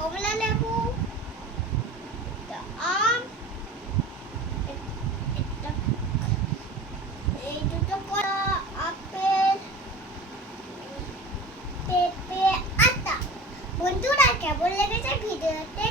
কমলা লেবু, আম, এই দুটো কলা, আপেল, পেঁপে, আতা। বন্ধুরা কেমন লেগেছে ভিডিওতে